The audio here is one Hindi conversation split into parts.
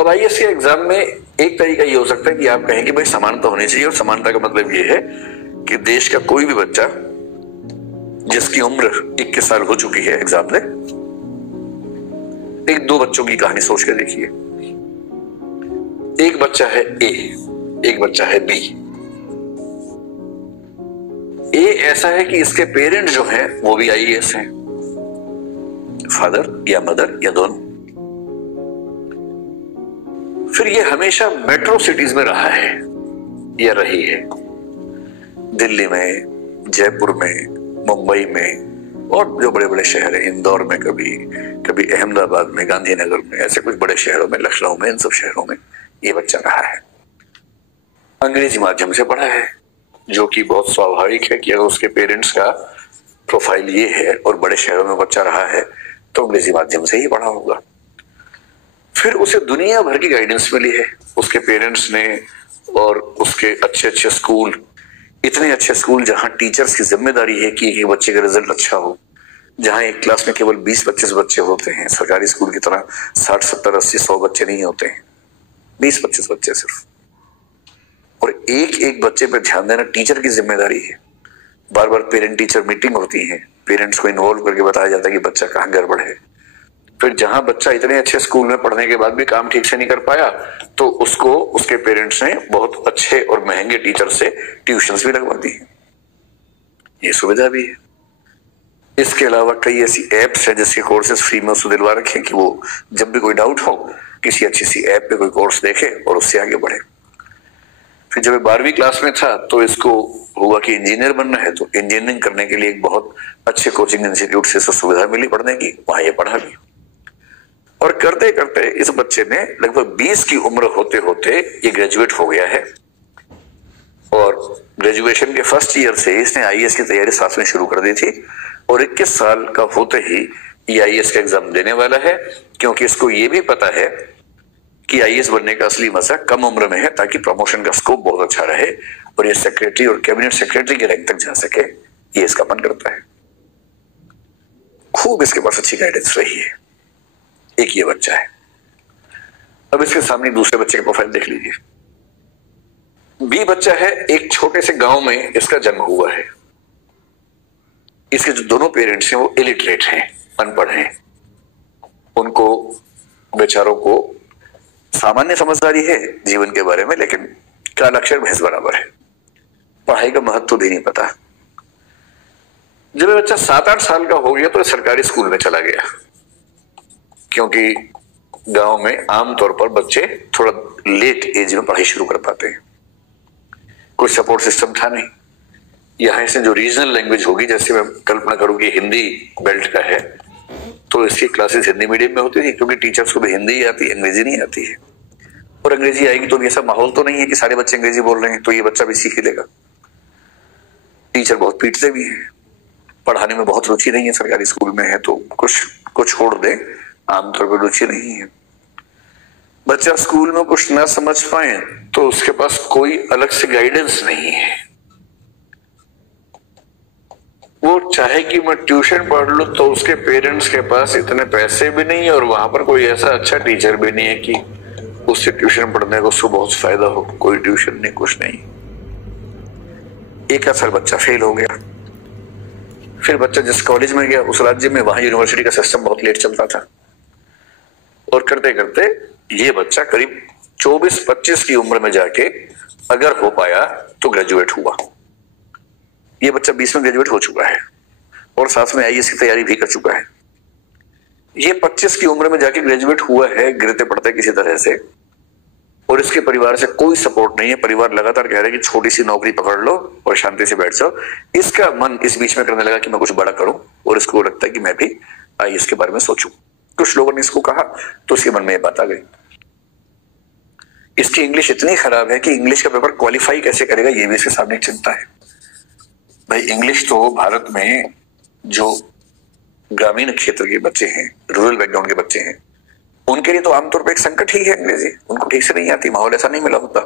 अब आईएएस के एग्जाम में एक तरीका ये हो सकता है कि आप कहें कि भाई समानता होनी चाहिए, और समानता का मतलब ये है कि देश का कोई भी बच्चा जिसकी उम्र 21 साल हो चुकी है एग्जाम में, एक दो बच्चों की कहानी सोच कर देखिए। एक बच्चा है ए, एक बच्चा है बी। ए ऐसा है कि इसके पेरेंट जो हैं वो भी आईएएस हैं, फादर या मदर या दोनों। फिर ये हमेशा मेट्रो सिटीज में रहा है या रही है, दिल्ली में, जयपुर में, मुंबई में, और जो बड़े बड़े शहर हैं, इंदौर में, कभी अहमदाबाद में, गांधीनगर में, ऐसे कुछ बड़े शहरों में, लखनऊ में, इन सब शहरों में ये बच्चा रहा है। अंग्रेजी माध्यम से पढ़ा है, जो कि बहुत स्वाभाविक है कि अगर उसके पेरेंट्स का प्रोफाइल ये है और बड़े शहरों में बच्चा रहा है तो अंग्रेजी माध्यम से ही पढ़ा होगा। फिर उसे दुनिया भर की गाइडेंस मिली है उसके पेरेंट्स ने, और उसके अच्छे अच्छे स्कूल, इतने अच्छे स्कूल जहां टीचर्स की जिम्मेदारी है कि एक बच्चे का रिजल्ट अच्छा हो, जहां एक क्लास में केवल 20-25 बच्चे होते हैं, सरकारी स्कूल की तरह 60-70-80-100 बच्चे नहीं होते हैं, 20-25 बच्चे सिर्फ, और एक एक बच्चे पर ध्यान देना टीचर की जिम्मेदारी है। बार बार पेरेंट टीचर मीटिंग होती है, पेरेंट्स को इन्वॉल्व करके बताया जाता है कि बच्चा कहाँ गड़बड़ है। फिर जहां बच्चा इतने अच्छे स्कूल में पढ़ने के बाद भी काम ठीक से नहीं कर पाया तो उसको उसके पेरेंट्स ने बहुत अच्छे और महंगे टीचर से ट्यूशंस भी लगवा दी है। ये सुविधा भी है। इसके अलावा कई ऐसी एप्स है जिसके कोर्सेज फ्री में उसको दिलवा रखे कि वो जब भी कोई डाउट हो किसी अच्छी सी ऐप पे कोई कोर्स देखे और उससे आगे बढ़े। फिर जब 12वीं क्लास में था तो इसको हुआ कि इंजीनियर बनना है, तो इंजीनियरिंग करने के लिए एक बहुत अच्छे कोचिंग इंस्टीट्यूट से सुविधा मिली पढ़ने की, वहां ये पढ़ा भी। और करते करते इस बच्चे ने लगभग 20 की उम्र होते होते ये ग्रेजुएट हो गया है, और ग्रेजुएशन के फर्स्ट ईयर से इसने आईएएस की तैयारी साथ में शुरू कर दी थी, और 21 साल का होते ही ये आईएएस का एग्जाम देने वाला है, क्योंकि इसको ये भी पता है कि आईएएस बनने का असली मजा कम उम्र में है, ताकि प्रमोशन का स्कोप बहुत अच्छा रहे और ये सेक्रेटरी और कैबिनेट सेक्रेटरी के रैंक तक जा सके, ये इसका मन करता है। खूब इसके पास अच्छी गाइडेंस रही है। एक ये बच्चा है। अब इसके सामने दूसरे बच्चे का प्रोफाइल देख लीजिए। बी बच्चा है, एक छोटे से गांव में इसका जन्म हुआ है। इसके जो दोनों पेरेंट्स हैं वो इलिटरेट हैं, अनपढ़ हैं। उनको बेचारों को सामान्य समझदारी है जीवन के बारे में, लेकिन काला अक्षर भैंस बराबर है, पढ़ाई का महत्व भी नहीं पता। जब ये बच्चा 7-8 साल का हो गया तो सरकारी स्कूल में चला गया, क्योंकि गांव में आमतौर पर बच्चे थोड़ा लेट एज में पढ़ाई शुरू कर पाते हैं, कोई सपोर्ट सिस्टम था नहीं। यहां से जो रीजनल लैंग्वेज होगी, जैसे मैं कल्पना करूं कि हिंदी बेल्ट का है तो इसकी क्लासेस हिंदी मीडियम में होती थी, क्योंकि टीचर्स को भी हिंदी आती है, अंग्रेजी नहीं आती है। और अंग्रेजी आएगी तो ऐसा माहौल तो नहीं है कि सारे बच्चे अंग्रेजी बोल रहे हैं तो ये बच्चा भी सीख ही लेगा। टीचर बहुत पीटते भी हैं, पढ़ाने में बहुत रुचि नहीं है, सरकारी स्कूल में है तो कुछ छोड़ दे, आमतौर पर रुचि नहीं है। बच्चा स्कूल में कुछ ना समझ पाए तो उसके पास कोई अलग से गाइडेंस नहीं है। वो चाहे कि मैं ट्यूशन पढ़ लूं तो उसके पेरेंट्स के पास इतने पैसे भी नहीं है, और वहां पर कोई ऐसा अच्छा टीचर भी नहीं है कि उससे ट्यूशन पढ़ने को उसको बहुत फायदा हो। कोई ट्यूशन नहीं, कुछ नहीं। एक साल बच्चा फेल हो गया। फिर बच्चा जिस कॉलेज में गया उस राज्य में, वहां यूनिवर्सिटी का सिस्टम बहुत लेट चलता था, और करते करते ये बच्चा करीब 24-25 की उम्र में जाके अगर हो पाया तो ग्रेजुएट हुआ। ये बच्चा 20 में ग्रेजुएट हो चुका है और साथ में आईएएस की तैयारी भी कर चुका है। ये 25 की उम्र में जाके ग्रेजुएट हुआ है गिरते पड़ते किसी तरह से, और इसके परिवार से कोई सपोर्ट नहीं है। परिवार लगातार कह रहा है कि छोटी सी नौकरी पकड़ लो और शांति से बैठ जाओ। इसका मन इस बीच में करने लगा कि मैं कुछ बड़ा करूं, और इसको लगता है कि मैं भी आईएएस के बारे में सोचूं। कुछ लोगों ने इसको कहा तो उसके मन में ये बात आ गई। इसकी इंग्लिश इतनी खराब है कि इंग्लिश का पेपर क्वालिफाई कैसे करेगा ये भी इसके सामने चिंता है। भाई इंग्लिश तो भारत में जो ग्रामीण क्षेत्र के बच्चे हैं, रूरल बैकग्राउंड के बच्चे हैं, उनके लिए तो आमतौर पर एक संकट ही है अंग्रेजी। उनको ठीक से नहीं आती, माहौल ऐसा नहीं मिला होता,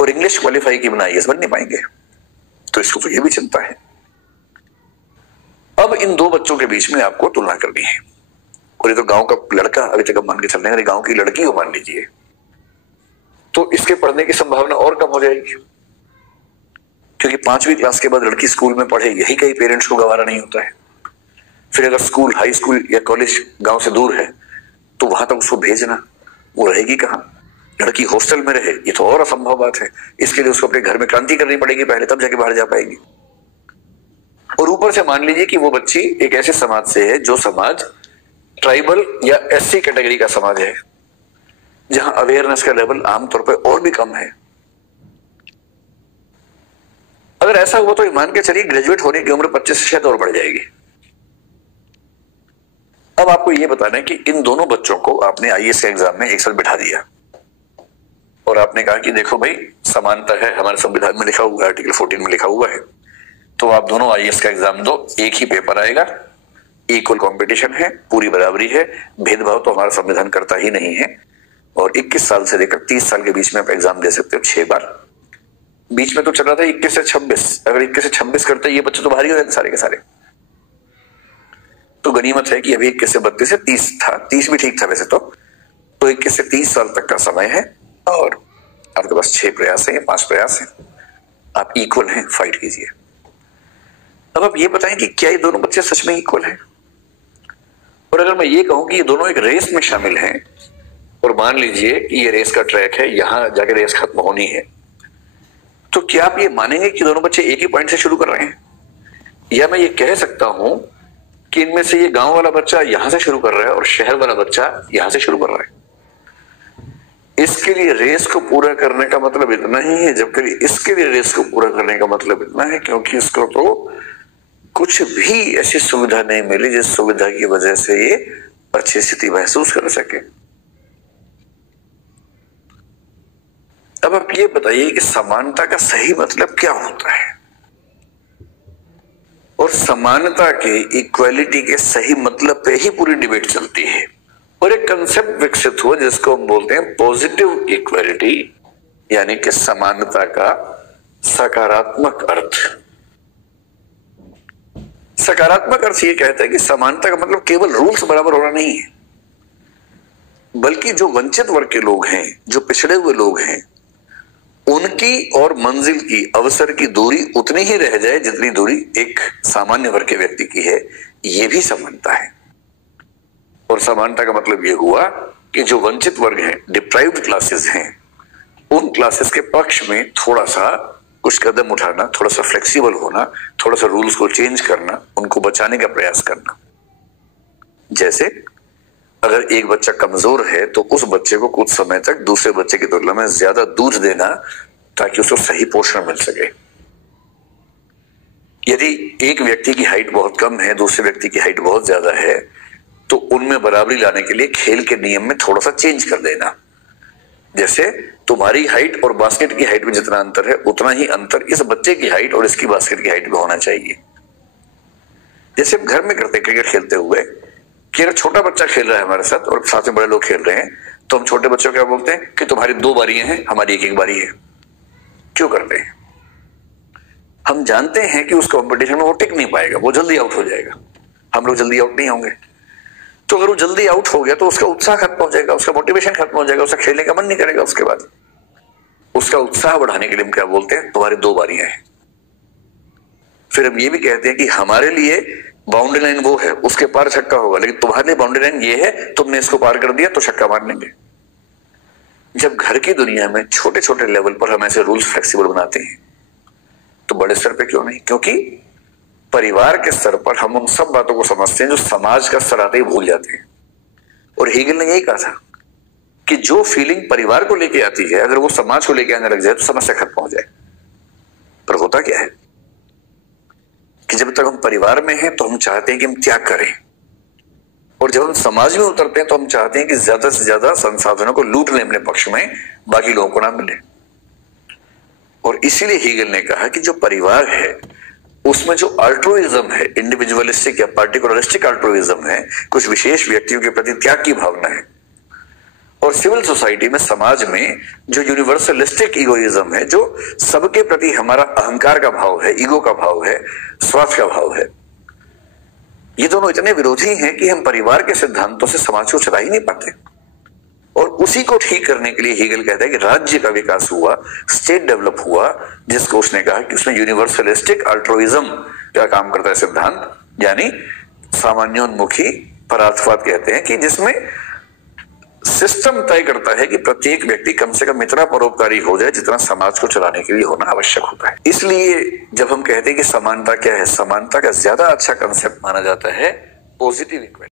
और इंग्लिश क्वालिफाई की बिना आईएएस बन नहीं पाएंगे। तो इसको तो ये भी चिंता है। अब इन दो बच्चों के बीच में आपको तुलना करनी है। और ये तो गांव का लड़का, अभी तक मान के चलने गांव की लड़की को मान लीजिए, तो इसके पढ़ने की संभावना और कम हो जाएगी, क्योंकि 5वीं क्लास के बाद लड़की स्कूल में पढ़े, यही कई पेरेंट्स को गवारा नहीं होता है। फिर अगर स्कूल, हाई स्कूल या कॉलेज गांव से दूर है तो वहां तक उसको भेजना, वो रहेगी कहां? लड़की हॉस्टल में रहे, ये तो और असंभव बात है। इसके लिए उसको अपने घर में क्रांति करनी पड़ेगी पहले, तब जाके बाहर जा पाएगी। और ऊपर से मान लीजिए कि वो बच्ची एक ऐसे समाज से है जो समाज ट्राइबल या एससी कैटेगरी का समाज है, जहां अवेयरनेस का लेवल आमतौर पर और भी कम है। अगर ऐसा हुआ तो मान के चलिए ग्रेजुएट होने की उम्र 25 से शायद और बढ़ जाएगी। अब आपको यह बताना है कि इन दोनों बच्चों को आपने आईएएस के एग्जाम में एक साल बिठा दिया और आपने कहा कि देखो भाई, समानता है, हमारे संविधान में लिखा हुआ है, आर्टिकल 14 में लिखा हुआ है, तो आप दोनों आईएएस का एग्जाम दो, एक ही पेपर आएगा, इक्वल कंपटीशन है, पूरी बराबरी है, भेदभाव तो हमारा संविधान करता ही नहीं है। और 21 साल से लेकर 30 साल के बीच में आप एग्जाम दे सकते हो 6 बार। बीच में तो चल रहा था 21 से 26, अगर 21 से 26 करते ये बच्चे तो बाहर ही हो जाते सारे के सारे। तो गनीमत है कि अभी 21 से 32 से 30 था, 30 भी ठीक था वैसे तो 21 से 30 साल तक का समय है और आपके पास 6 प्रयास है या 5 प्रयास है, आप इक्वल हैं, फाइट कीजिए। अब आप ये बताएं कि क्या ये दोनों बच्चे सच में इक्वल हैं? और अगर मैं ये कहूं कि ये दोनों एक रेस में शामिल हैं और मान लीजिए कि ये रेस का ट्रैक है, यहां जाके रेस खत्म होनी है, तो क्या आप ये मानेंगे कि दोनों बच्चे एक ही पॉइंट से शुरू कर रहे हैं? या मैं ये कह सकता हूं कि इनमें से ये गांव वाला बच्चा यहां से शुरू कर रहा है और शहर वाला बच्चा यहां से शुरू कर रहा है? इसके लिए रेस को पूरा करने का मतलब इतना ही है, जबकि इसके लिए रेस को पूरा करने का मतलब इतना है क्योंकि इसको तो कुछ भी ऐसी सुविधा नहीं मिली जिस सुविधा की वजह से ये अच्छी स्थिति महसूस कर सके। अब आप ये बताइए कि समानता का सही मतलब क्या होता है और समानता के, इक्वालिटी के सही मतलब पे ही पूरी डिबेट चलती है। और एक कंसेप्ट विकसित हुआ जिसको हम बोलते हैं पॉजिटिव इक्वालिटी, यानी कि समानता का सकारात्मक अर्थ। सकारात्मक अर्थ ये कहता है कि समानता का मतलब केवल रूल्स बराबर होना नहीं है, बल्कि जो वंचित वर्ग के लोग हैं, जो पिछड़े हुए लोग हैं, उनकी और मंजिल की, अवसर की दूरी उतनी ही रह जाए जितनी दूरी एक सामान्य वर्ग के व्यक्ति की है। यह भी समानता है। और समानता का मतलब यह हुआ कि जो वंचित वर्ग हैं, डिप्राइव्ड क्लासेस हैं, उन क्लासेस के पक्ष में थोड़ा सा कुछ कदम उठाना, थोड़ा सा फ्लेक्सिबल होना, थोड़ा सा रूल्स को चेंज करना, उनको बचाने का प्रयास करना। जैसे अगर एक बच्चा कमजोर है तो उस बच्चे को कुछ समय तक दूसरे बच्चे की तुलना में ज्यादा दूध देना ताकि उसको सही पोषण मिल सके। यदि एक व्यक्ति की हाइट बहुत कम है, दूसरे व्यक्ति की हाइट बहुत ज्यादा है, तो उनमें बराबरी लाने के लिए खेल के नियम में थोड़ा सा चेंज कर देना। जैसे तुम्हारी हाइट और बास्केट की हाइट में जितना अंतर है, उतना ही अंतर इस बच्चे की हाइट और इसकी बास्केट की हाइट में होना चाहिए। जैसे हम घर में करते क्रिकेट खेलते हुए कि अगर छोटा बच्चा खेल रहा है हमारे साथ और साथ में बड़े लोग खेल रहे हैं, तो हम छोटे बच्चों को क्या बोलते हैं कि तुम्हारी 2 बारियां हैं, हमारी 1-1 बारी है। क्यों करते हैं? हम जानते हैं कि उस कंपटीशन में वो टिक नहीं पाएगा, वो जल्दी आउट हो जाएगा, हम लोग जल्दी आउट नहीं होंगे। तो अगर वो जल्दी आउट हो गया तो उसका उत्साह खत्म हो जाएगा, उसका मोटिवेशन खत्म हो जाएगा, उसका खेलने का मन नहीं करेगा। उसके बाद उसका उत्साह बढ़ाने के लिए हम क्या बोलते हैं, तुम्हारी 2 बारियां हैं। फिर हम ये भी कहते हैं कि हमारे लिए बाउंड्री लाइन वो है, उसके पार छक्का होगा, लेकिन तुम्हारे लिए बाउंड्री लाइन ये है, तुमने इसको पार कर दिया तो छक्का मार लेंगे। जब घर की दुनिया में छोटे छोटे लेवल पर हम ऐसे रूल्स फ्लेक्सिबल बनाते हैं, तो बड़े स्तर पे क्यों नहीं? क्योंकि परिवार के स्तर पर हम उन सब बातों को समझते हैं जो समाज का स्तर आते ही भूल जाते हैं। और हीगल ने यही कहा था कि जो फीलिंग परिवार को लेके आती है, अगर वो समाज को लेके आने लग जाए तो समस्या खत्म हो जाए। पर होता क्या है कि जब तक हम परिवार में हैं तो हम चाहते हैं कि हम त्याग करें, और जब हम समाज में उतरते हैं तो हम चाहते हैं कि ज्यादा से ज्यादा संसाधनों को लूट लें अपने पक्ष में, बाकी लोगों को ना मिले। और इसीलिए हीगल ने कहा कि जो परिवार है उसमें जो अल्ट्रुइज्म है, इंडिविजुअलिस्टिक या पार्टिकुलरिस्टिक अल्ट्रुइज्म है, कुछ विशेष व्यक्तियों के प्रति त्याग की भावना है, और सिविल सोसाइटी में, समाज में जो यूनिवर्सलिस्टिक इगोइज्म है, जो सबके प्रति हमारा अहंकार का भाव है, ईगो का भाव है, स्वार्थ का भाव है, ये दोनों इतने विरोधी हैं कि हम परिवार के सिद्धांतों से समाज को चला ही नहीं पाते। और उसी को ठीक करने के लिए हेगल कहता है कि राज्य का विकास हुआ, स्टेट डेवलप हुआ, जिसको उसने कहा कि उसमें यूनिवर्सलिस्टिक अल्ट्रुइज्म का काम करता है सिद्धांत, यानी सामान्योन्मुखी परार्थवाद कहते हैं, कि जिसमें सिस्टम तय करता है कि प्रत्येक व्यक्ति कम से कम इतना परोपकारी हो जाए जितना समाज को चलाने के लिए होना आवश्यक होता है। इसलिए जब हम कहते हैं कि समानता क्या है, समानता का ज्यादा अच्छा कंसेप्ट माना जाता है पॉजिटिव इक्वालिटी।